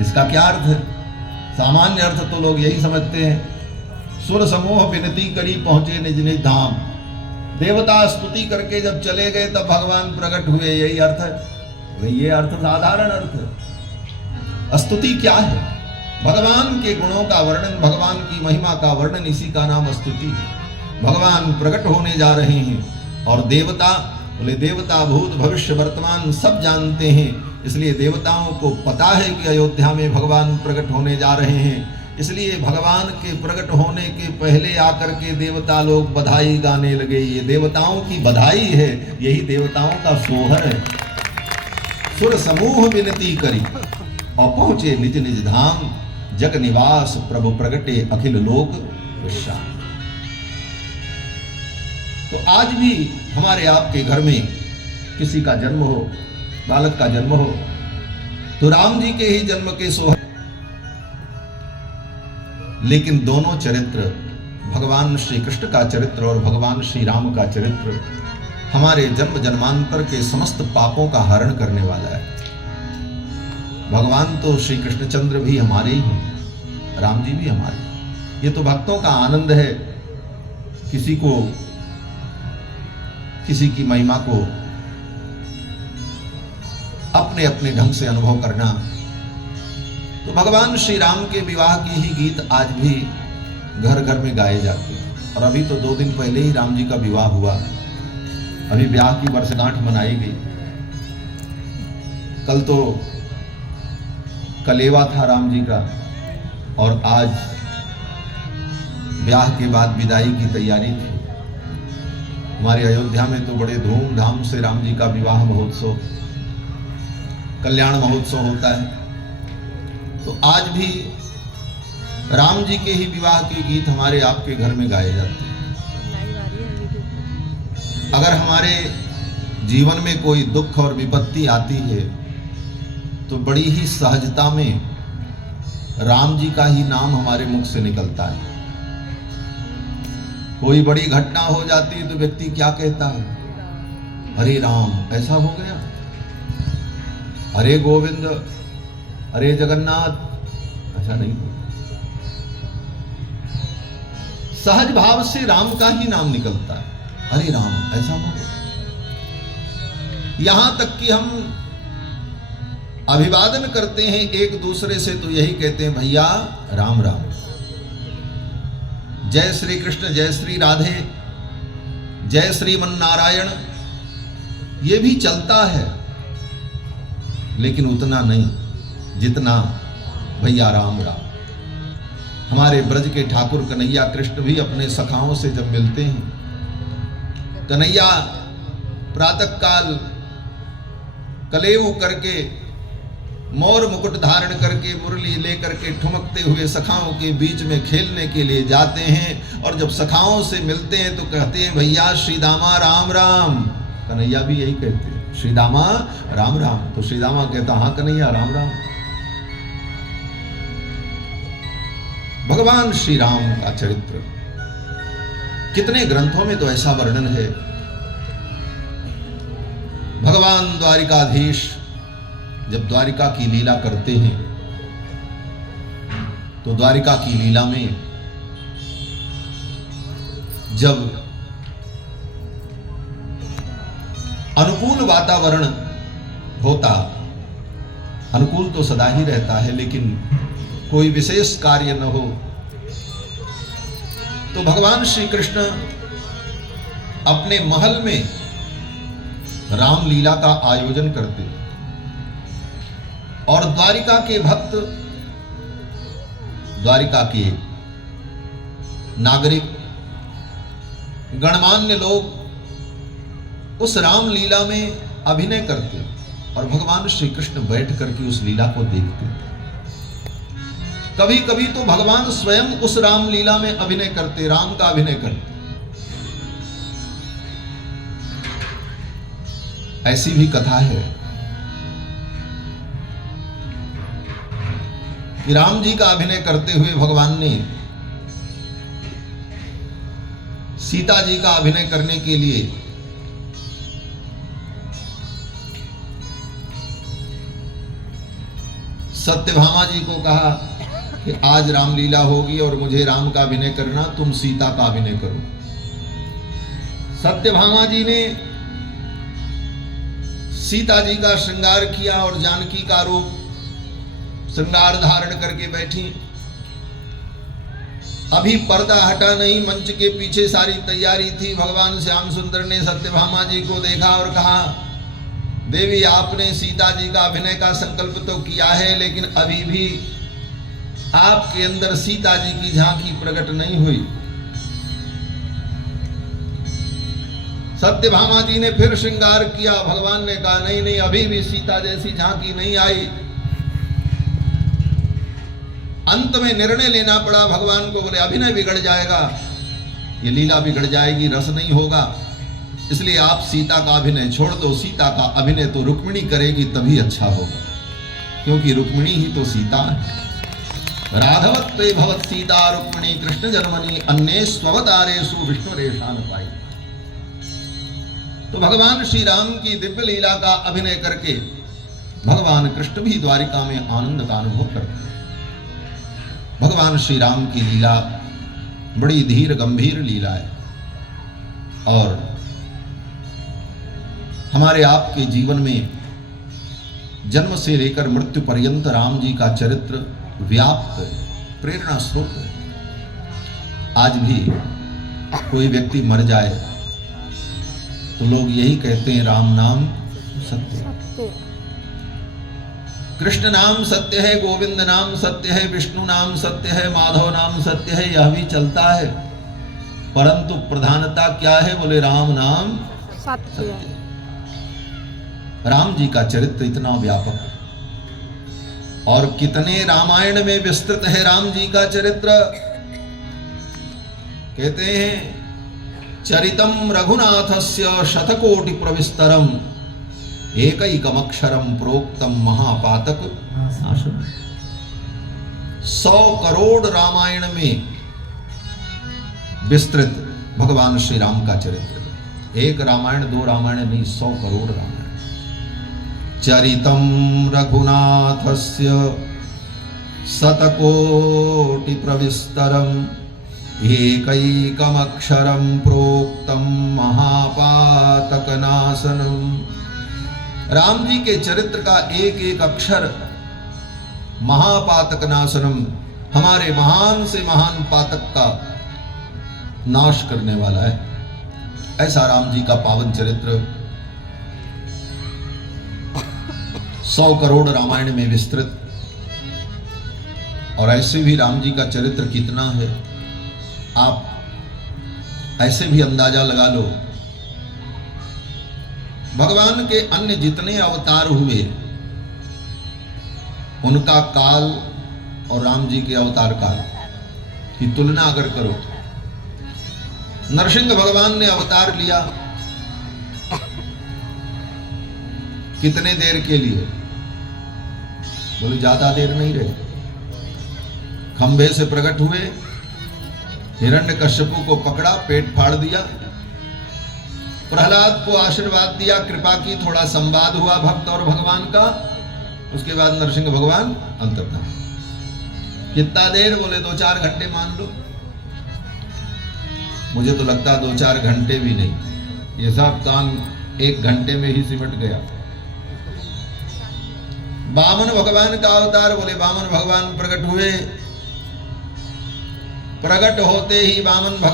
इसका क्या अर्थ है? सामान्य अर्थ तो लोग यही समझते हैं, सुर समूह विनती करी पहुंचे निज निज धाम। देवता स्तुति करके जब चले गए तब भगवान प्रकट हुए, यही अर्थ है। ये अर्थ साधारण अर्थ है। स्तुति क्या है? भगवान के गुणों का वर्णन, भगवान की महिमा का वर्णन, इसी का नाम स्तुति है। भगवान प्रकट होने जा रहे हैं और देवता, बोले देवता भूत भविष्य वर्तमान सब जानते हैं, इसलिए देवताओं को पता है कि अयोध्या में भगवान प्रकट होने जा रहे हैं। इसलिए भगवान के प्रकट होने के पहले आकर के देवता लोग बधाई गाने लगे। ये देवताओं की बधाई है, यही देवताओं का सोहर है। सुर समूह विनती करी और पहुंचे निज निज धाम, जग निवास प्रभु प्रगटे अखिल लोक विश्राम। तो आज भी हमारे आपके घर में किसी का जन्म हो, बालक का जन्म हो, तो राम जी के ही जन्म के सोहर। लेकिन दोनों चरित्र, भगवान श्री कृष्ण का चरित्र और भगवान श्री राम का चरित्र, हमारे जन्म जन्मांतर के समस्त पापों का हरण करने वाला है। भगवान तो श्री कृष्णचंद्र भी हमारे ही हैं, राम जी भी हमारे। ये तो भक्तों का आनंद है, किसी को किसी की महिमा को अपने अपने ढंग से अनुभव करना। तो भगवान श्री राम के विवाह की ही गीत आज भी घर घर में गाए जाते हैं। और अभी तो 2 दिन पहले ही राम जी का विवाह हुआ, अभी ब्याह की वर्षगांठ मनाई गई। कल तो कलेवा था राम जी का और आज ब्याह के बाद विदाई की तैयारी थी। हमारे अयोध्या में तो बड़े धूमधाम से राम जी का विवाह महोत्सव, कल्याण महोत्सव होता है। तो आज भी राम जी के ही विवाह के गीत हमारे आपके घर में गाए जाते हैं। अगर हमारे जीवन में कोई दुख और विपत्ति आती है तो बड़ी ही सहजता में राम जी का ही नाम हमारे मुख से निकलता है। कोई बड़ी घटना हो जाती है तो व्यक्ति क्या कहता है? हरे राम, ऐसा हो गया, हरे गोविंद, हरे जगन्नाथ। ऐसा नहीं हो, सहज भाव से राम का ही नाम निकलता है, हरे राम, ऐसा हो गया। यहां तक कि हम अभिवादन करते हैं एक दूसरे से तो यही कहते हैं, भैया राम राम, जय श्री कृष्ण, जय श्री राधे, जय श्रीमन नारायण। ये भी चलता है, लेकिन उतना नहीं जितना भैया राम राम। हमारे ब्रज के ठाकुर कन्हैया कृष्ण भी अपने सखाओं से जब मिलते हैं, कन्हैया प्रातः काल कलेऊ करके, मोर मुकुट धारण करके, मुरली लेकर के ठुमकते हुए सखाओं के बीच में खेलने के लिए जाते हैं। और जब सखाओं से मिलते हैं तो कहते हैं, भैया श्री दामा राम राम। कन्हैया भी यही कहते हैं, श्री दामा राम राम। तो श्री दामा कहता, हाँ कन्हैया राम राम। भगवान श्री राम का चरित्र कितने ग्रंथों में तो ऐसा वर्णन है। भगवान द्वारिकाधीश जब द्वारिका की लीला करते हैं तो द्वारिका की लीला में जब अनुकूल वातावरण होता, अनुकूल तो सदा ही रहता है, लेकिन कोई विशेष कार्य न हो तो भगवान श्री कृष्ण अपने महल में रामलीला का आयोजन करते और द्वारिका के भक्त, द्वारिका के नागरिक, गणमान्य लोग उस रामलीला में अभिनय करते और भगवान श्री कृष्ण बैठ करके उस लीला को देखते। कभी कभी तो भगवान स्वयं उस रामलीला में अभिनय करते, राम का अभिनय करते। ऐसी भी कथा है कि राम जी का अभिनय करते हुए भगवान ने सीता जी का अभिनय करने के लिए सत्यभामा जी को कहा कि आज रामलीला होगी और मुझे राम का अभिनय करना, तुम सीता का अभिनय करो। सत्यभामा जी ने सीता जी का श्रृंगार किया और जानकी का रूप श्रृंगार धारण करके बैठी। अभी पर्दा हटा नहीं, मंच के पीछे सारी तैयारी थी। भगवान श्याम सुंदर ने सत्यभामा जी को देखा और कहा, देवी आपने सीता जी का अभिनय का संकल्प तो किया है, लेकिन अभी भी आपके अंदर सीता जी की झांकी प्रकट नहीं हुई। सत्यभामा जी ने फिर श्रृंगार किया। भगवान ने कहा, नहीं नहीं, अभी भी सीता जैसी झांकी नहीं आई। अंत में निर्णय लेना पड़ा भगवान को, बोले अभिनय बिगड़ जाएगा, ये लीला बिगड़ जाएगी, रस नहीं होगा, इसलिए आप सीता का अभिनय छोड़ दो। सीता का अभिनय तो रुक्मिणी करेगी तभी अच्छा होगा, क्योंकि रुक्मिणी ही तो सीता है। राघवत्वे भवत सीता रुक्मिणी कृष्ण जन्मनि अन्ये स्ववतारेषु विष्णुरेशान पाई। तो भगवान श्री राम की दिव्य लीला का अभिनय करके भगवान कृष्ण भी द्वारिका में आनंद का अनुभव करते। भगवान श्री राम की लीला बड़ी धीर गंभीर लीला है और हमारे आपके जीवन में जन्म से लेकर मृत्यु पर्यंत राम जी का चरित्र व्याप्त प्रेरणा स्रोत है। आज भी कोई व्यक्ति मर जाए तो लोग यही कहते हैं, राम नाम सत्य, कृष्ण नाम सत्य है, गोविंद नाम सत्य है, विष्णु नाम सत्य है, माधव नाम सत्य है, यह भी चलता है, परंतु प्रधानता क्या है? बोले राम नाम सत्य है। राम जी का चरित्र इतना व्यापक है और कितने रामायण में विस्तृत है राम जी का चरित्र। कहते हैं, चरितम रघुनाथस्य शतकोटि प्रविस्तरम एकैकमक्षरम प्रोक्तम महापातक नाशनम। 100 करोड़ रामायण में विस्तृत भगवान श्री राम का चरित्र। एक रामायण, 2 रामायण नहीं, 100 करोड़ रामायण। चरितम रघुनाथस्य शतकोटि प्रविस्तरम एकैकमक्षरम प्रोक्तम महापातक नाशनम। राम जी के चरित्र का एक एक अक्षर महापातक नाशनम, हमारे महान से महान पातक का नाश करने वाला है। ऐसा राम जी का पावन चरित्र 100 करोड़ रामायण में विस्तृत। और ऐसे भी राम जी का चरित्र कितना है, आप ऐसे भी अंदाजा लगा लो। भगवान के अन्य जितने अवतार हुए उनका काल और राम जी के अवतार काल की तुलना अगर करो, नरसिंह भगवान ने अवतार लिया कितने देर के लिए? बोले ज्यादा देर नहीं रहे। खंभे से प्रकट हुए, हिरण्यकश्यपु को पकड़ा, पेट फाड़ दिया, प्रहलाद को आशीर्वाद दिया, कृपा की, थोड़ा संवाद हुआ भक्त और भगवान का, उसके बाद नरसिंह भगवान अंतर्धान। कितना देर? बोले 2-4 घंटे मान लो। मुझे तो लगता है 2-4 घंटे भी नहीं, ये सब काम 1 घंटे में ही सिमट गया। वामन भगवान का अवतार, बोले वामन भगवान प्रकट हुए, प्रकट होते ही वामन